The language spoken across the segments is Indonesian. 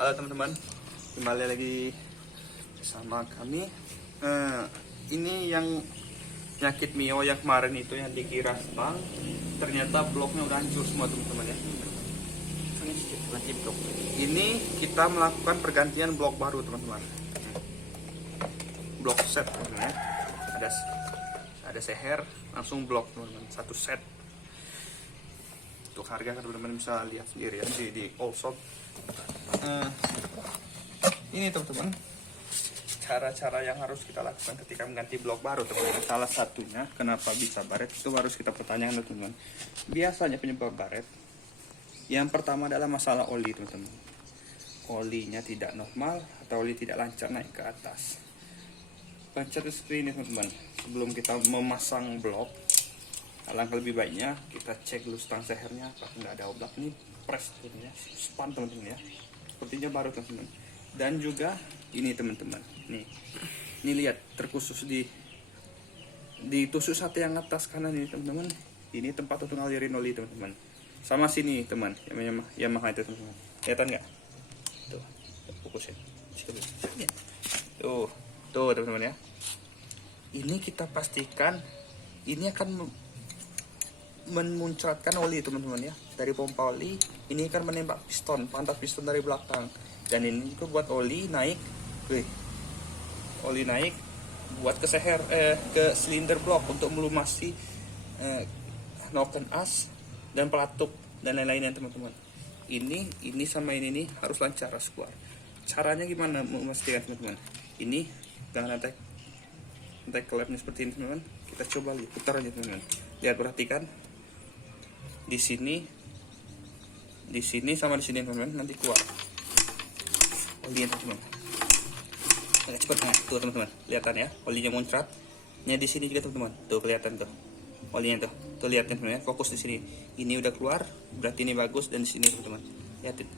Halo teman-teman, kembali lagi bersama kami. Ini yang penyakit Mio yang kemarin itu yang dikira stang, ternyata bloknya udah hancur semua teman-teman ya. Ini kita melakukan pergantian blok baru teman-teman. Blok set teman-teman ya. Ada seher, langsung blok teman-teman, satu set. Untuk harga kan teman-teman bisa lihat sendiri ya di all shop. Ini teman-teman cara-cara yang harus kita lakukan ketika mengganti blok baru teman-teman. Salah satunya kenapa bisa baret itu harus kita pertanyakan teman-teman. Biasanya penyebab baret yang pertama adalah masalah oli teman-teman. Olinya tidak normal atau oli tidak lancar naik ke atas. Pencet seperti ini teman-teman. Sebelum kita memasang blok, alangkah lebih baiknya kita cek dulu stang sehernya apakah nggak ada oblak. Ini press ya, span teman-teman ya, sepertinya baru teman-teman. Dan juga ini teman-teman, ini lihat terkhusus di tusuk sate yang atas kanan ini teman-teman. Ini tempat untuk ngalirin oli teman-teman. Sama sini teman, Yamaha itu teman-teman. Kelihatan nggak? Tuh, fokusin. Tuh teman-teman ya. Ini kita pastikan ini akan memuncratkan oli teman-teman ya dari pompa oli. Ini kan menembak piston, pantat piston dari belakang, dan ini juga buat oli naik, oli naik buat ke seher ke silinder blok untuk melumasi noken as dan pelatuk dan lain-lainnya teman-teman. Ini sama ini nih harus lancar, harus keluar. Caranya gimana memastikan teman-teman? Ini jangan nanti klepnya seperti ini teman-teman. Kita coba lihat, putar aja teman-teman. Lihat, perhatikan di sini sama di sini teman-teman, nanti keluar olinya teman-teman. Agak cepat nah, tuh teman-teman, kelihatan ya olinya muncrat. Nya di sini juga teman-teman, tuh kelihatan tuh olinya tuh lihat teman-teman ya, fokus di sini. Ini udah keluar, berarti ini bagus. Dan di sini teman-teman, lihatin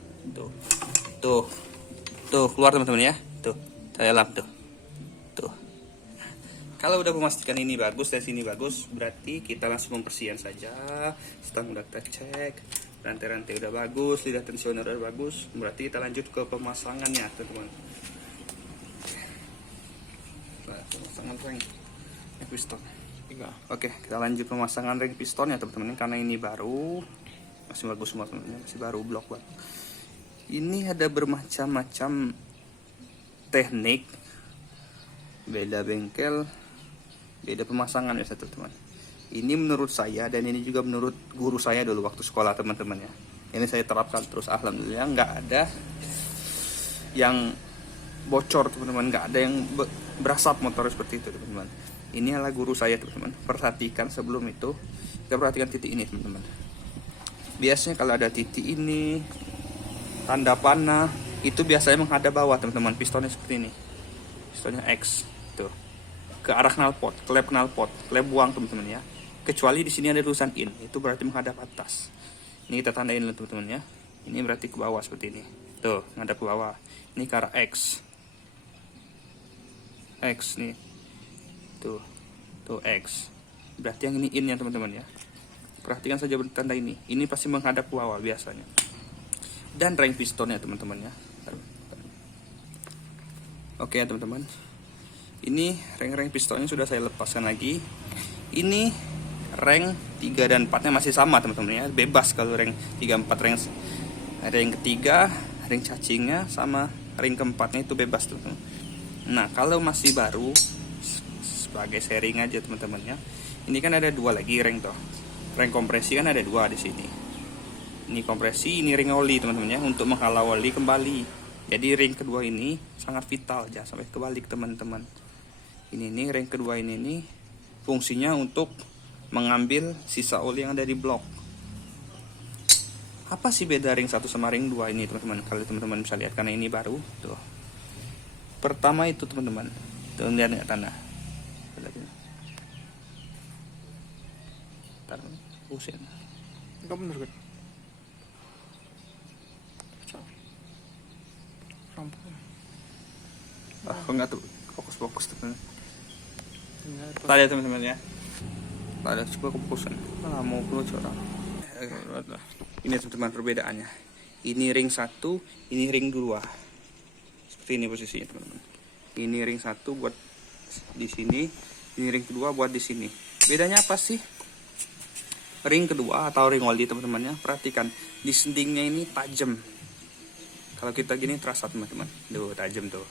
tuh keluar teman-teman ya, tuh dalam tuh. Kalau udah memastikan ini bagus dan sini bagus, berarti kita langsung membersihkan saja. Stang udah kita cek, rantai-rantai udah bagus, lidah tensioner udah bagus, berarti kita lanjut ke pemasangannya teman-teman. Pemasangan ring piston. Oke, kita lanjut pemasangan ring pistonnya teman-teman. Karena ini baru, masih bagus semua teman-teman, masih baru blok banget. Ini ada bermacam-macam teknik, beda bengkel, beda pemasangan ya teman-teman. Ini menurut saya, dan ini juga menurut guru saya dulu waktu sekolah teman-teman ya. Ini saya terapkan terus, alhamdulillah nggak ada yang bocor teman-teman, nggak ada yang berasap motor seperti itu teman-teman. Ini adalah guru saya teman-teman. Perhatikan sebelum itu, kita perhatikan titik ini teman-teman. Biasanya kalau ada titik ini, tanda panah, itu biasanya menghadap bawah teman-teman. Pistonnya seperti ini, pistonnya X tuh, ke arah knalpot, klep knalpot, klep buang teman-teman ya. Kecuali di sini ada tulisan in, itu berarti menghadap atas. Ini kita tandain dulu teman-teman ya. Ini berarti ke bawah seperti ini. Tuh, menghadap ke bawah. Ini ke arah X nih. Tuh X. Berarti yang ini in ya teman-teman ya. Perhatikan saja tanda ini. Ini pasti menghadap ke bawah biasanya. Dan ring pistonnya teman-teman ya. Oke ya teman-teman. Ini ring pistonnya sudah saya lepaskan lagi. Ini ring 3 dan 4 nya masih sama teman-teman ya. Bebas kalau ring 3, 4 ring ketiga, ring cacingnya sama ring keempatnya itu bebas teman-teman. Nah, kalau masih baru sebagai sharing aja teman-teman ya. Ini kan ada 2 lagi ring toh. Ring kompresi kan ada 2 di sini. Ini kompresi, ini ring oli teman-teman ya, untuk menghalau oli kembali. Jadi ring kedua ini sangat vital, jangan sampai kebalik teman-teman. Ini ring kedua ini fungsinya untuk mengambil sisa oli yang ada di blok. Apa sih beda ring 1 sama ring 2 ini teman-teman? Kalau teman-teman bisa lihat, karena ini baru tuh. Pertama itu teman-teman, tuh lihat nggak tanah. Usin. Enggak bener kan? Kok nggak tuh fokus teman-teman. Tadi ya teman-teman ya. Ada coba kefokusan. Mau keluar orang. Ini teman-teman perbedaannya. Ini ring 1, ini ring 2. Seperti ini posisinya teman-teman. Ini ring 1 buat di sini, ini ring kedua buat di sini. Bedanya apa sih? Ring kedua atau ring oli teman-teman ya. Perhatikan di sentingnya ini tajam. Kalau kita gini terasa teman-teman. Tuh tajam tuh.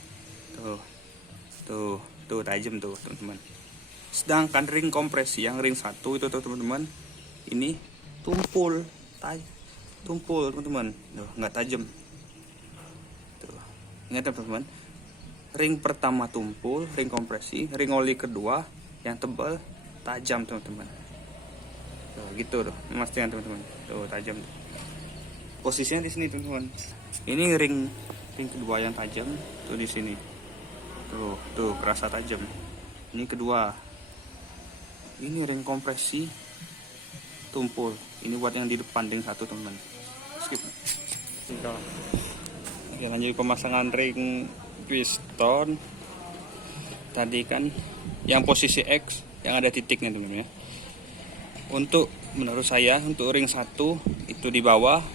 Tuh tajam tuh teman-teman. Sedangkan ring kompresi yang ring 1 itu tuh teman-teman, ini tumpul teman-teman. Tuh nggak tajam. Tuh. Ingat teman-teman. Ring pertama tumpul, ring kompresi, ring oli kedua yang tebal tajam teman-teman. Tuh gitu tuh, memastikan teman-teman. Tuh tajam. Posisinya di sini teman-teman. Ini ring kedua yang tajam tuh di sini. Tuh kerasa tajam. Ini kedua. Ini ring kompresi tumpul. Ini buat yang di depan ring 1 teman-teman. Skip. Oke, lanjut pemasangan ring piston. Tadi kan yang posisi X yang ada titiknya teman-teman ya. Untuk menurut saya untuk ring 1 itu di bawah,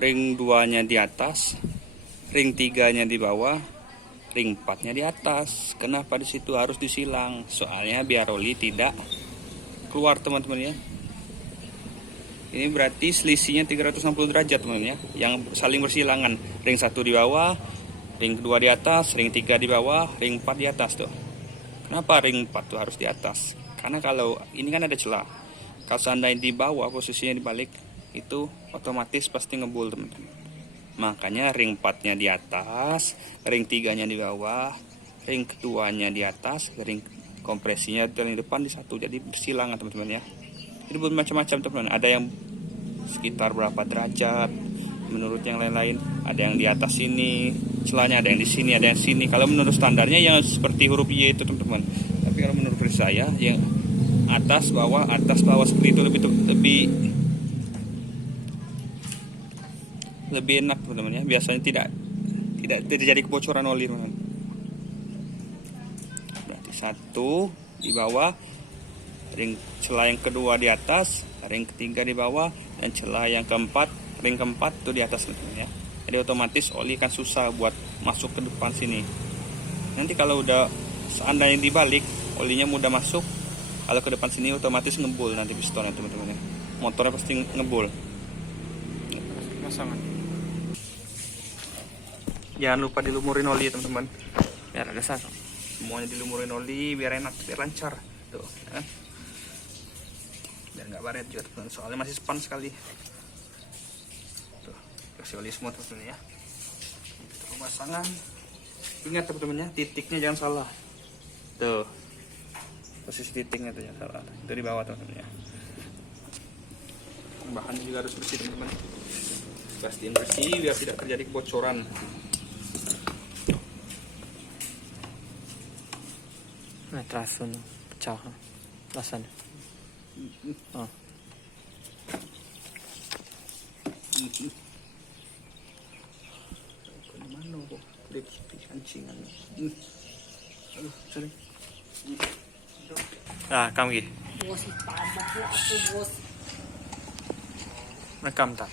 ring 2-nya di atas, ring 3-nya di bawah, ring 4-nya di atas. Kenapa di situ harus disilang? Soalnya biar oli tidak keluar teman-teman ya. Ini berarti selisihnya 360 derajat teman-teman ya, yang saling bersilangan. Ring 1 di bawah, ring 2 di atas, ring 3 di bawah, ring 4 di atas tuh. Kenapa ring 4 tuh harus di atas? Karena kalau ini kan ada celah. Kalau seandainya di bawah posisinya dibalik, itu otomatis pasti ngebul teman-teman. Makanya ring 4-nya di atas, ring 3-nya di bawah, ring keduanya di atas, ring kompresinya di depan di satu. Jadi bersilangan teman-teman ya. Itu bermacam-macam teman-teman. Ada yang sekitar berapa derajat menurut yang lain-lain. Ada yang di atas sini, celahnya ada yang di sini, ada yang sini. Kalau menurut standarnya yang seperti huruf Y itu teman-teman. Tapi kalau menurut saya yang atas bawah seperti itu lebih enak teman-teman ya. Biasanya tidak terjadi kebocoran oli teman-teman. Berarti 1 di bawah, ring celah yang kedua di atas, ring ketiga di bawah, dan celah yang keempat, ring keempat itu di atas teman-teman ya. Jadi otomatis oli kan susah buat masuk ke depan sini. Nanti kalau udah seandainya dibalik, olinya mudah masuk. Kalau ke depan sini otomatis ngebul nanti pistonnya teman-teman ya. Motornya pasti ngebul. Pasangan. Jangan lupa dilumurin oli teman-teman. Biar ada satu. Semuanya dilumurin oli biar enak, biar lancar. Tuh, ya. Biar nggak baret juga teman-teman. Soalnya masih span sekali. Tuh, kasih oli semua teman-teman ya. Itu pemasangan. Ingat teman-teman ya, titiknya jangan salah. Tuh. Posisi titiknya itu jangan salah. Itu di bawah teman-teman ya. Bahannya juga harus bersih teman-teman. Pastiin bersih biar tidak terjadi kebocoran. Nah, trasun pecah rasanya. Oh. Mana kok? Klip kancingan. Aduh, sorry. Nah, kamu gini. Bos, ipada po ako, boss. Rekam tak?